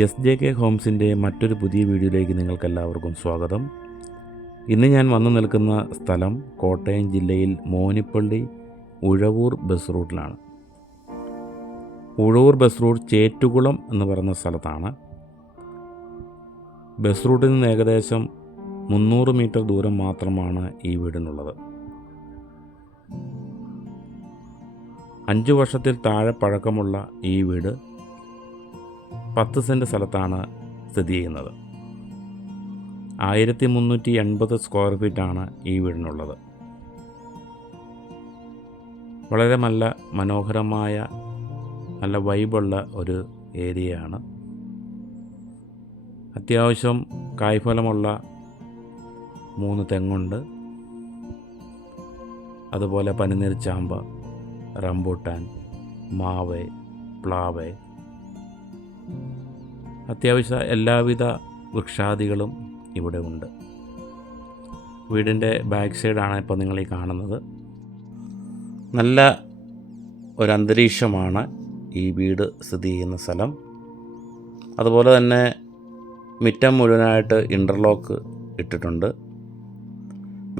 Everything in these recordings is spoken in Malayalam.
SJK ഹോംസിൻ്റെ മറ്റൊരു പുതിയ വീഡിയോയിലേക്ക് നിങ്ങൾക്കെല്ലാവർക്കും സ്വാഗതം. ഇന്ന് ഞാൻ വന്നു നിൽക്കുന്ന സ്ഥലം കോട്ടയം ജില്ലയിൽ മോനിപ്പള്ളി ഉഴവൂർ ബസ് റൂട്ടിലാണ്. ഉഴവൂർ ബസ് റൂട്ട് ചേറ്റുകുളം എന്ന് പറയുന്ന സ്ഥലത്താണ്. ബസ് റൂട്ടിൽ നിന്ന് ഏകദേശം 300 മീറ്റർ ദൂരം മാത്രമാണ് ഈ വീടിനുള്ളത്. 5 വർഷത്തിൽ താഴെ പഴക്കമുള്ള ഈ വീട് 10 സെൻറ്റ് സ്ഥലത്താണ് സ്ഥിതി ചെയ്യുന്നത്. 1380 സ്ക്വയർ ഫീറ്റാണ് ഈ വീടിനുള്ളത്. വളരെ നല്ല മനോഹരമായ നല്ല വൈബുള്ള ഒരു ഏരിയയാണ്. അത്യാവശ്യം കായ്ഫലമുള്ള 3 തെങ്ങുണ്ട്. അതുപോലെ പനിനീർ ചാമ്പ, റംബൂട്ടാൻ, മാവ്, പ്ലാവ്, അത്യാവശ്യ എല്ലാവിധ വൃക്ഷാദികളും ഇവിടെ ഉണ്ട്. വീടിൻ്റെ ബാക്ക് സൈഡാണ് ഇപ്പോൾ നിങ്ങൾ ഈ കാണുന്നത്. നല്ല ഒരന്തരീക്ഷമാണ് ഈ വീട് സ്ഥിതി ചെയ്യുന്ന സ്ഥലം. അതുപോലെ തന്നെ മുറ്റം മുഴുവനായിട്ട് ഇൻ്റർലോക്ക് ഇട്ടിട്ടുണ്ട്.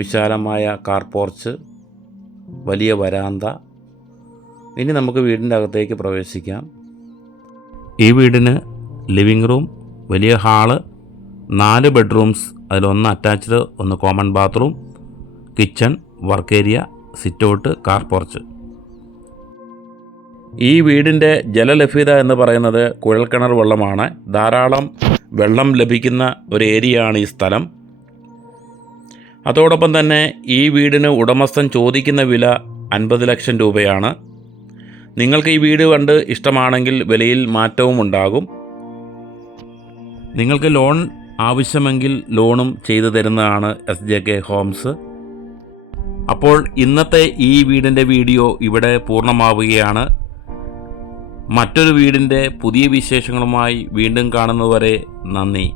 വിശാലമായ കാർ പോർച്ച്, വലിയ വരാന്ത. ഇനി നമുക്ക് വീടിൻ്റെ അകത്തേക്ക് പ്രവേശിക്കാം. ഈ വീടിന് ലിവിങ് റൂം, വലിയ ഹാള്, 4 ബെഡ്റൂംസ്, അതിലൊന്ന് അറ്റാച്ച്ഡ്, ഒന്ന് common bathroom, kitchen, work area, sitout, car porch. ഈ വീടിൻ്റെ ജലലഭ്യത എന്ന് പറയുന്നത് കുഴൽക്കിണർ വെള്ളമാണ്. ധാരാളം വെള്ളം ലഭിക്കുന്ന ഒരു ഏരിയയാണ് ഈ സ്ഥലം. അതോടൊപ്പം തന്നെ ഈ വീടിന് ഉടമസ്ഥൻ ചോദിക്കുന്ന വില 50 ലക്ഷം രൂപയാണ്. നിങ്ങൾക്ക് ഈ വീട് കണ്ട് ഇഷ്ടമാണെങ്കിൽ വിലയിൽ മാറ്റവും ഉണ്ടാകും. നിങ്ങൾക്ക് ലോൺ ആവശ്യമെങ്കിൽ ലോണും ചെയ്തു തരുന്നതാണ് SJK ഹോംസ്. അപ്പോൾ ഇന്നത്തെ ഈ വീടിൻ്റെ വീഡിയോ ഇവിടെ പൂർണ്ണമാവുകയാണ്. മറ്റൊരു വീടിൻ്റെ പുതിയ വിശേഷങ്ങളുമായി വീണ്ടും കാണുന്നതുവരെ നന്ദി.